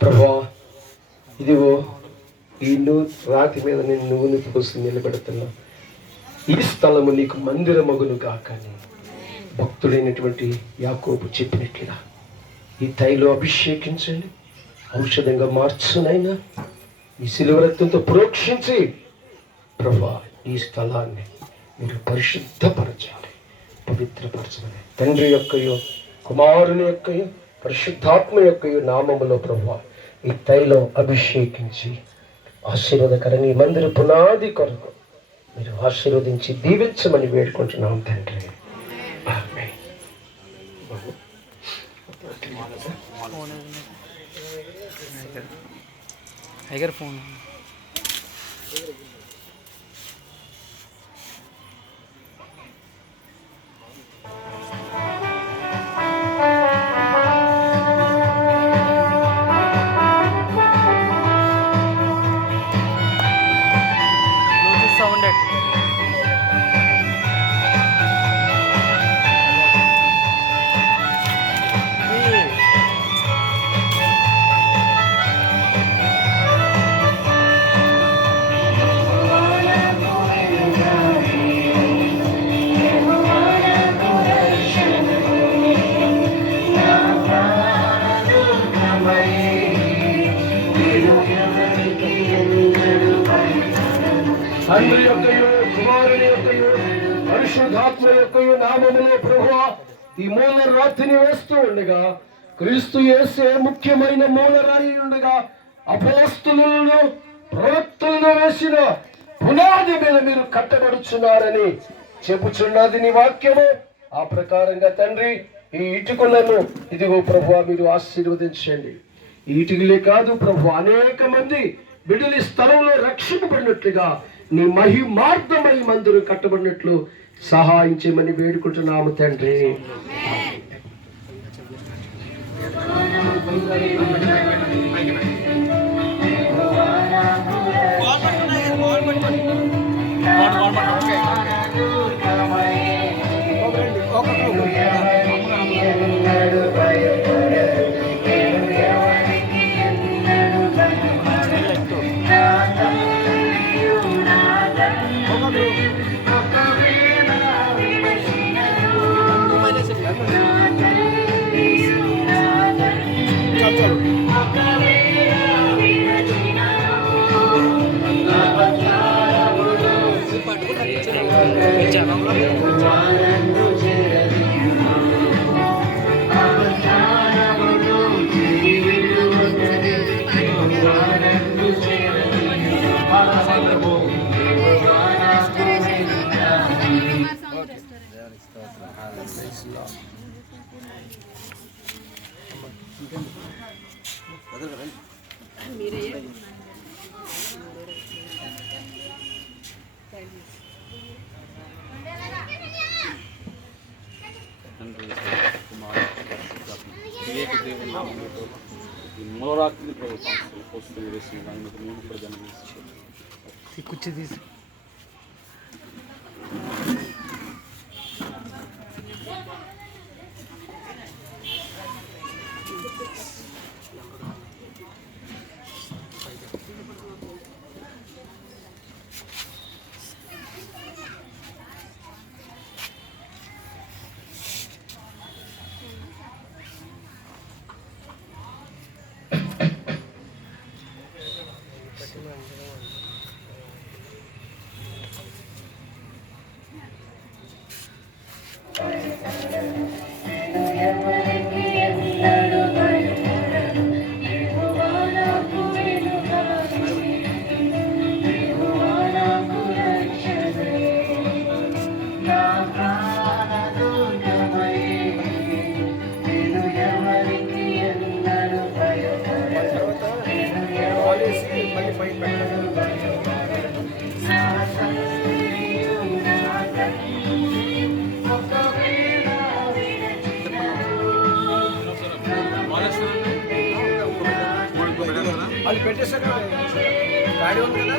ప్రభువా, ఇదిగో ఈ రాతి మీద నేను నువ్వుని పోసి నిలబెడుతున్నా. ఈ స్థలము నీకు మందిరమగును గాకని భక్తుడైనటువంటి యాకోబు చెప్పినట్లుగా ఈ తైలం అభిషేకించండి, ఔషధంగా మార్చునైనా ఈ శిలువ రక్తంతో ప్రోక్షించి ప్రభువా ఈ స్థలాన్ని మీరు పరిశుద్ధపరచండి, పవిత్రపరచండి. తండ్రి యొక్కయో కుమారుని యొక్కయో పరిశుద్ధాత్మ యొక్కయో నామములో ప్రభువా ఈ తైలం అభిషేకించి ఆశీర్వాదకరంగా ఈ మందిర పునాది కొరకు మీరు ఆశీర్వదించి దీవించమని వేడుకుంటున్నాం తండ్రి. ఫోన్ తండ్రి యొక్కయు కుమారుని యొక్కయు పరిశుద్ధాత్మ యొక్కయు నామములో ప్రభువా ఈ మూల రాతిని వేస్తూ ఉండగా క్రీస్తు యేసే ముఖ్యమైన మూలరాయి ఉండగా అపోస్తలులను ప్రవక్తలను వేసిన పునాది మీద మీరు కట్టబడుచున్నారని చెప్పుచున్నది నీ వాక్యము. ఆ ప్రకారంగా తండ్రి ఈ ఇటుకలను ఇదిగో ప్రభువా మీరు ఆశీర్వదించండి. ఈ ఇటుకలే కాదు ప్రభు, అనేక మంది బిడ్డలి స్థలంలో రక్షింపబడినట్లుగా నీ మహిమార్థమై మందిరం కట్టబడినట్లు సహాయం చేయమని వేడుకుంటున్నాము తండ్రి. మూలరాత్రి కుర్చీ తీసి వాళ్ళు పెట్టేసారు గాడి ఉంది కదా.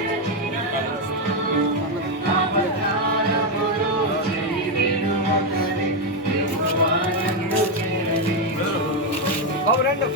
బాబు రండి.